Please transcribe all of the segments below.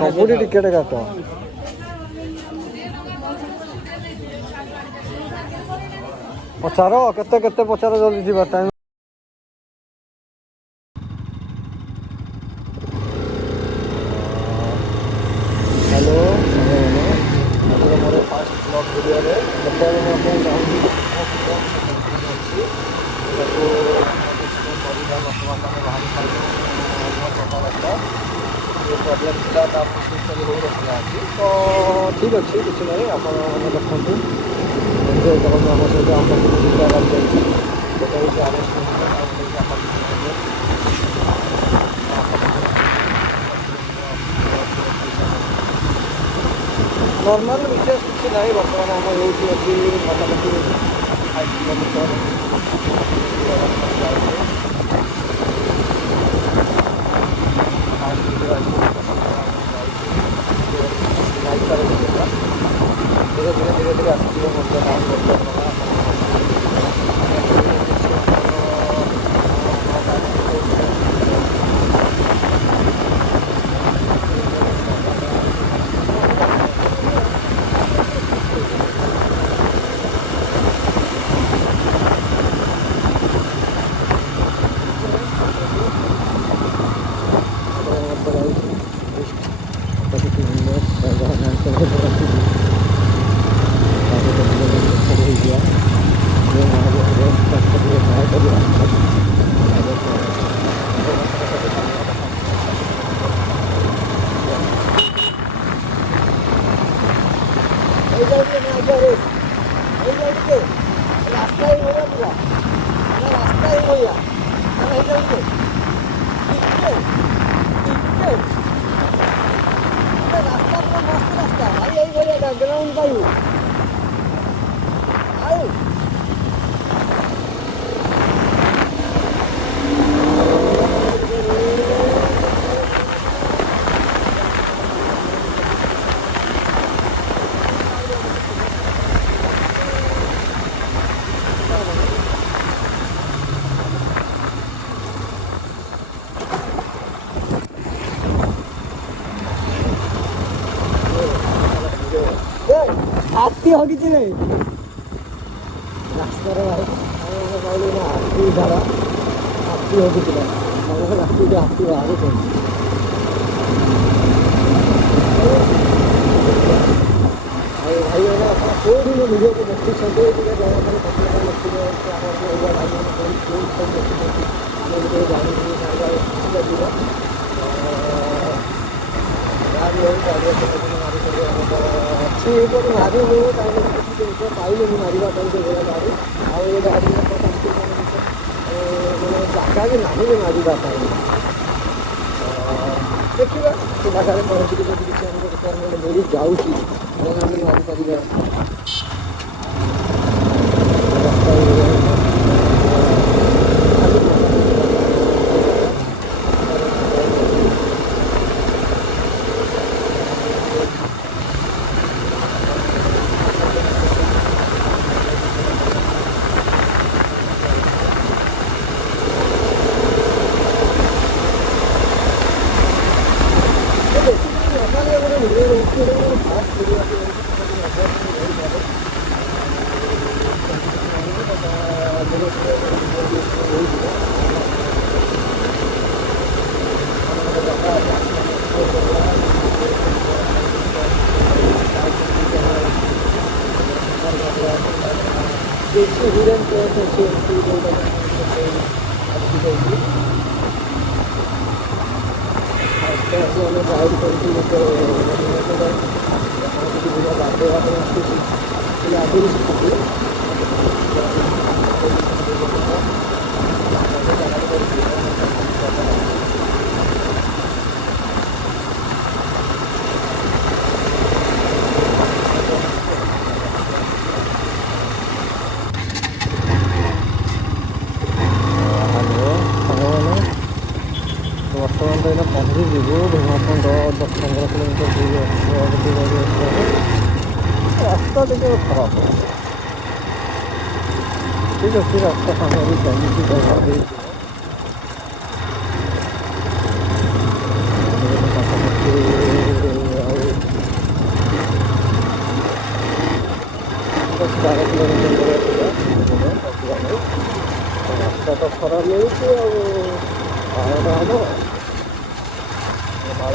ସବୁଠି ଟିକେଟ୍ କାଟ। ପଚାର କେତେ କେତେ ପଚାର ଜଲ୍ଦି ଯିବା ଟାଇମ୍। ହ୍ୟାଲୋ ସାଙ୍ଗମାନେ, ଆଜିର ମୋର ଫାଷ୍ଟ ବ୍ଲଗ୍ ଭିଡ଼ିଓରେ ବର୍ତ୍ତମାନ ମୁଁ ଆପଣଙ୍କୁ ଚାହୁଁଛି ଅଛି ତାକୁ କରିବା। ବର୍ତ୍ତମାନ ଆମେ ବାହାରି ସାରିଲୁ ରାସ୍ତା ଯେଉଁ ପ୍ରୋବ୍ଲେମ୍ ଥିଲା ତାପରେ ସୁଇଚ୍ ହୋଇ ରଖିଲା ଅଛି। ତ ଠିକ୍ ଅଛି, କିଛି ନାହିଁ, ଆପଣମାନେ ଦେଖନ୍ତୁ, ଏନ୍ଜୟ କରନ୍ତୁ ଆମ ସହିତ। ଆମ ଦୁଇଟା ଗାଡ଼ି ଯାଇଛି, ଗୋଟେ ହେଉଛି ଆରେଷ୍ଟ ଆଉ ଗୋଟେ ହେଉଛି ଆପାର୍ଟମେଣ୍ଟ। ନର୍ମାଲ୍ ବିଶେଷ କିଛି ନାହିଁ। ବର୍ତ୍ତମାନ ଆମ ଏଇଠି ଅଛି ପାଖାପାଖି 5 କିଲୋମିଟର ଧୀରେ ଧୀରେ ଧୀରେ ଧୀରେ ଆସିଯିବ ମଧ୍ୟ କାମ କରୁଛ। ରାସ୍ତା ହିଁ ଭଳିଆ ପୁରା ରାସ୍ତା ହିଁ ଭଳିଆ ହେଇଯାଉଛି। ରାସ୍ତା ପୁରା ମସ୍ତ ରାସ୍ତା ଭାଇ, ଏଇଭଳିଆ ବ୍ୟାକଗ୍ରାଉଣ୍ଡ ପାଇବୁ ଆଉ। ହାତୀ ହଗିଛି ନାଇଁ ରାସ୍ତାରେ ଭାଇ, ଆମେ କହିଲୁ ନା ହାତୀ ଧାରା, ହାତୀ ହଗିଥିଲା। ରାତିରେ ହାତୀ ବାହାରୁଛନ୍ତି। ଆଉ ଭାଇମାନେ ଆପଣ କେଉଁଠି ମୋ ଭିଡ଼ିଓକୁ ଦେଖିଛନ୍ତି ଟିକେ ଦୟାକରି ଦେଖିବା ଲେଖିବେ। ଆମର ଓଡ଼ିଆ ଭାଇମାନେ କେଉଁଠି ସବୁ ଦେଖିଛନ୍ତି ଆମେ ଟିକେ ଜାଣିଛୁ, ଜାଣିବା ଖୁସି ଲାଗିବ। ଯାହା ବି ହଉ ଚାରିଆଡ଼େ ମାରିଛନ୍ତି ଆମର ଅଛି ଏଇପରି ମାରିବୁ, କାହିଁକି କିଛି ଜିନିଷ ପାଇଲେନି ମାରିବା ପାଇଁ ସେଭଳିଆ ଗାଡ଼ି। ଆଉ ଏ ଗାଡ଼ି ମାନେ ଜାଗା ବି ନାହିଁ ବି ମାରିବା ପାଇଁ। ଦେଖିବା ସେ ଜାଗାରେ ପହଞ୍ଚିକି ଯଦି କିଛି ଆମକୁ ରିକ୍ୱାରମେଣ୍ଟ ମିଳିଯାଉଛି ତାହେଲେ ଆମେ ମାରିପାରିବା। हिडन प्लेस अच्छी हमें गाइड करती आगे ବର୍ତ୍ତମାନ ତ ଏଇଟା ପହଞ୍ଚିଯିବୁ ଭୀମାଖଣ୍ଡ 10-15 କିଲୋମିଟର ଦୂର ରାସ୍ତା ଟିକେ ଖରାପ ଅଛି। ଠିକ୍ ଅଛି, ରାସ୍ତା ସାଙ୍ଗରେ ଚାଲିଛି ହେଇଯିବ। ହବ ମାଳ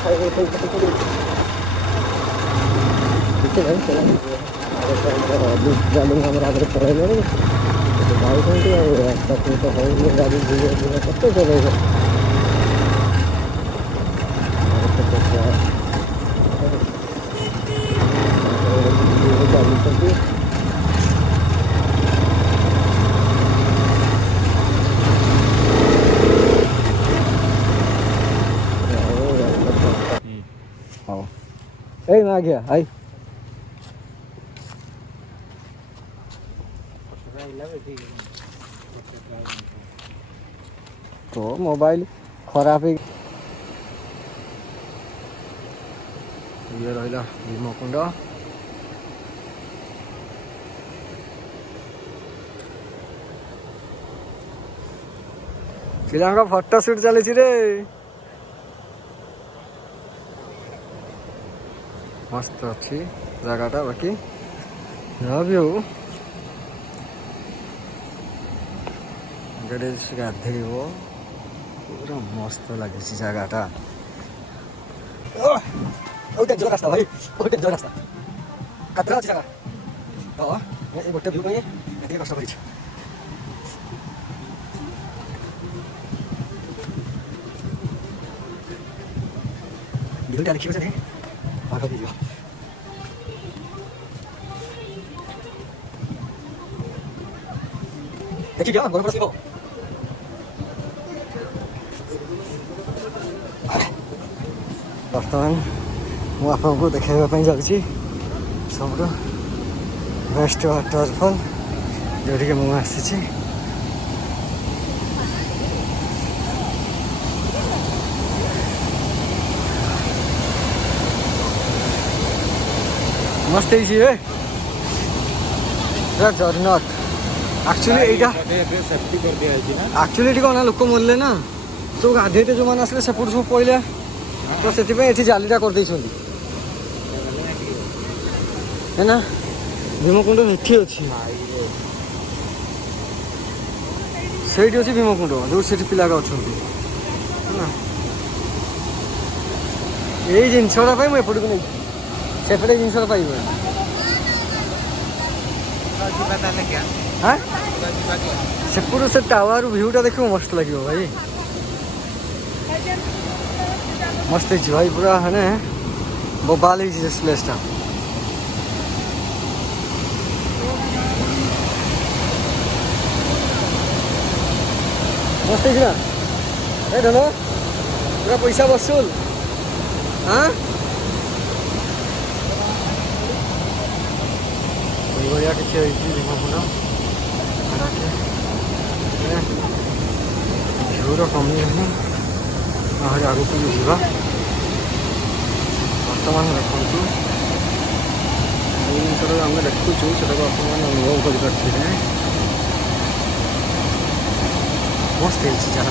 ଖାଇବା କିଛି ନାହିଁ ଗାଡ଼ି ଆମର ଆଗରେ ପଳେଇଲାଣି ଯାଉଛନ୍ତି ଆଉ ରାସ୍ତା ତ ହଉନି ଗାଡ଼ି ଧୀରେ ଧୀରେ କେତେ ଚଲେଇବ ଚାଲୁଛନ୍ତି ହଉ ଏଇ ମା ଗିଆ ଆଇ तो मोबाइल खराब है ये रहा भीमकुंड पिला फोटो शूट चली रे मस्त अच्छी जगह बाकी व्यू गाधे पूरा मस्त लगे जगहटा रास्ता भाई रास्ता कतरा अच्छी जगह गोटे भ्यू पाई कष्ट कर देखिए देखिए क्या बर्तमान मुझे देखा जाऊँगी सब बेस्ट वाटरफॉल जो मुझे मस्त है जगन्नाथ एक्चुअली एक्चुअली कौन लोक मरले ना सब गाधे जो मैंने आसले सेपट सब पड़े तो से जालीटा कर ना भीमकुंड नीति अच्छी से अच्छी भीमकुंड जो से पिला अच्छा यही जिनसा मुझे एपट को नहीं सेपटे जिनसा पाइब हाँ सेपट से टावर भ्यूटा देखो मस्त लगे भाई मस्त है भाई पूरा है ना बोबाल प्लेसटा मस्त है धन पूरा पैसा वसूल हाँ बढ़िया किसी भीमकुंड भ्यूर कमी नहीं आगे को जा बर्तमान देखु जिनसा आम देखुचु से अनुभव कर मस्त है जहाँ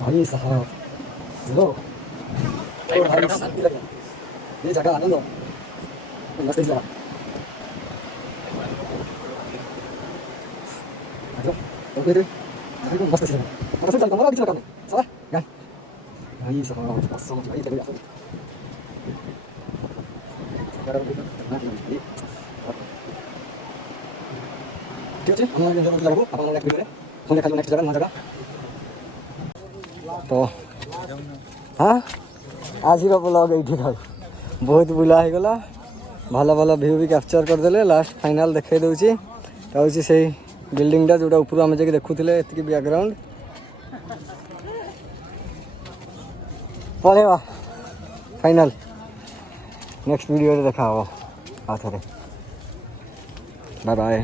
भाई साहब लो तो भाई शांति लगा ये जगह आनंद हो मस्त जगह अच्छा तो फिर अरे मस्त जगह मस्त चलता हमारा भी चलता है साला यार भाई साहब बस समझ भाई चलिए आप ঠিক আছে আমরা যখন যাবো আপনারা একটা ভিডিওরে ফোনে খালি নেক্সট জায়গা না জায়গা তো হ্যাঁ আজির ব্লগ এইଠି থাক ବହୁତ ବୁଲା ହେଇଗଲା ଭଲ ଭଲ ଭିୟୁ ବି କ୍ୟାପଚର କରିଦେଲେ ଲାଷ୍ଟ ଫାଇନାଲ ଦେଖେଇ ଦେଉଛି ଏଇଟା ହେଉଛି ସେଇ ବିଲ୍ଡିଂଟା ଯେଉଁଟା ଉପରୁ ଆମେ ଯାଇକି ଦେଖୁଥିଲେ ଏତିକି ବ୍ୟାକଗ୍ରାଉଣ୍ଡ ପଳେଇବା ଫାଇନାଲ ନେକ୍ସଟ ଭିଡ଼ିଓରେ ଦେଖା ହେବ ଆଉ ଥରେ ବାଏ ବାଏ।